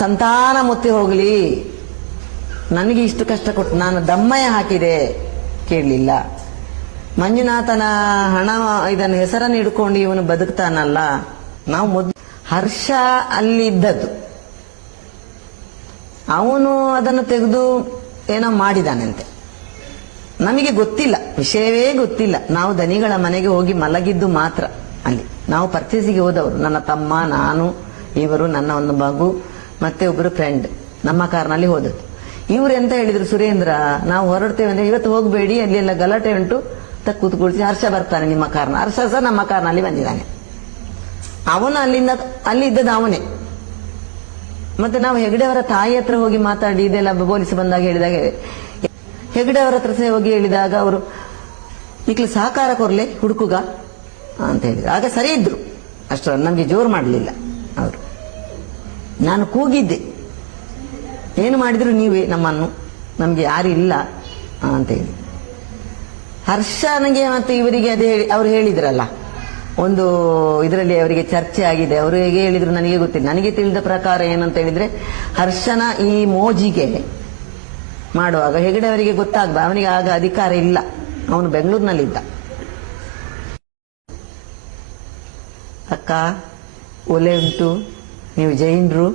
ಸಂತಾನ ಮುತ್ತಿ ಹೋಗಲಿ. ನನಗೆ ಇಷ್ಟು ಕಷ್ಟ ಕೊಟ್ಟು ನಾನು ದಮ್ಮಯ ಹಾಕಿದೆ ಕೇಳಲಿಲ್ಲ. ಮಂಜುನಾಥನ ಹಣ ಇದನ್ನು ಹೆಸರನ್ನು ಹಿಡ್ಕೊಂಡು ಇವನು ಬದುಕ್ತಾನಲ್ಲ, ನಾವು ಮೊದ್ ಹರ್ಷ ಅಲ್ಲಿ ಇದ್ದದ್ದು ಅವನು ಅದನ್ನು ತೆಗೆದು ಏನೋ ಮಾಡಿದಾನಂತೆ. ನಮಗೆ ಗೊತ್ತಿಲ್ಲ, ವಿಷಯವೇ ಗೊತ್ತಿಲ್ಲ. ನಾವು ದನಿಗಳ ಮನೆಗೆ ಹೋಗಿ ಮಲಗಿದ್ದು ಮಾತ್ರ ಅಲ್ಲಿ. ನಾವು ಪರ್ಚೇಸಿಗೆ ಹೋದವರು, ನನ್ನ ತಮ್ಮ, ನಾನು, ಇವರು, ನನ್ನ ಒಂದು ಮಗು ಮತ್ತೆ ಒಬ್ಬರು ಫ್ರೆಂಡ್ ನಮ್ಮ ಕಾರ್ನಲ್ಲಿ ಹೋದದ್ದು. ಇವ್ರು ಎಂತ ಹೇಳಿದ್ರು, ಸುರೇಂದ್ರ, ನಾವು ಹೊರಡ್ತೇವೆ ಅಂದ್ರೆ ಇವತ್ತು ಹೋಗಬೇಡಿ ಅಲ್ಲಿ ಎಲ್ಲ ಗಲಾಟೆ ಉಂಟು. ಕೂತ್ಕೊಳ್ಸಿ ಹರ್ಷ ಬರ್ತಾನೆ ನಿಮ್ಮ ಕಾರ್ನ ಹರ್ಷ ಸಹ ನಮ್ಮ ಕಾರ್ನಲ್ಲಿ ಬಂದಿದ್ದಾನೆ. ಅವನು ಅಲ್ಲಿಂದ ಅಲ್ಲಿ ಇದ್ದದ್ದು ಅವನೇ. ಮತ್ತೆ ನಾವು ಹೆಗಡೆ ಅವರ ತಾಯಿ ಹತ್ರ ಹೋಗಿ ಮಾತಾಡಿ, ಇದೆಲ್ಲ ಪೊಲೀಸ್ ಬಂದಾಗ ಹೇಳಿದಾಗ ಹೆಗಡೆ ಅವರ ಹತ್ರ ಸಹ ಹೋಗಿ ಹೇಳಿದಾಗ ಅವರು ನಿಕ್ಲು ಸಹಕಾರ ಕೊರ್ಲೆ, ಹುಡುಕುಗ? ಅಂತ ಹೇಳಿದ್ರು. ಆಗ ಸರಿ ಇದ್ರು ಅಷ್ಟು ನಮಗೆ ಜೋರು ಮಾಡಲಿಲ್ಲ. ನಾನು ಕೂಗಿದ್ದೆ. ಏನು ಮಾಡಿದ್ರು ನೀವೇ ನಮ್ಮನ್ನು? ನಮಗೆ ಯಾರು ಇಲ್ಲ ಅಂತ ಹೇಳಿ. ಹರ್ಷನಿಗೆ ಮತ್ತು ಇವರಿಗೆ ಅದು ಹೇಳಿ, ಅವ್ರು ಹೇಳಿದ್ರಲ್ಲ, ಒಂದು ಇದರಲ್ಲಿ ಅವರಿಗೆ ಚರ್ಚೆ ಆಗಿದೆ. ಅವರು ಹೇಗೆ ಹೇಳಿದ್ರು ನನಗೆ ಗೊತ್ತಿಲ್ಲ. ನನಗೆ ತಿಳಿದ ಪ್ರಕಾರ ಏನಂತ ಹೇಳಿದ್ರೆ, ಹರ್ಷನ ಈ ಮೋಜಿಗೆ ಮಾಡುವಾಗ ಹೆಗಡೆ ಅವರಿಗೆ ಗೊತ್ತಾಗ್ದ ಅವನಿಗೆ ಆಗ ಅಧಿಕಾರ ಇಲ್ಲ. ಅವನು ಬೆಂಗಳೂರಿನಲ್ಲಿದ್ದ. ಅಕ್ಕ, ಒಲೆ ಉಂಟು. ನೀವು ಜೈನರು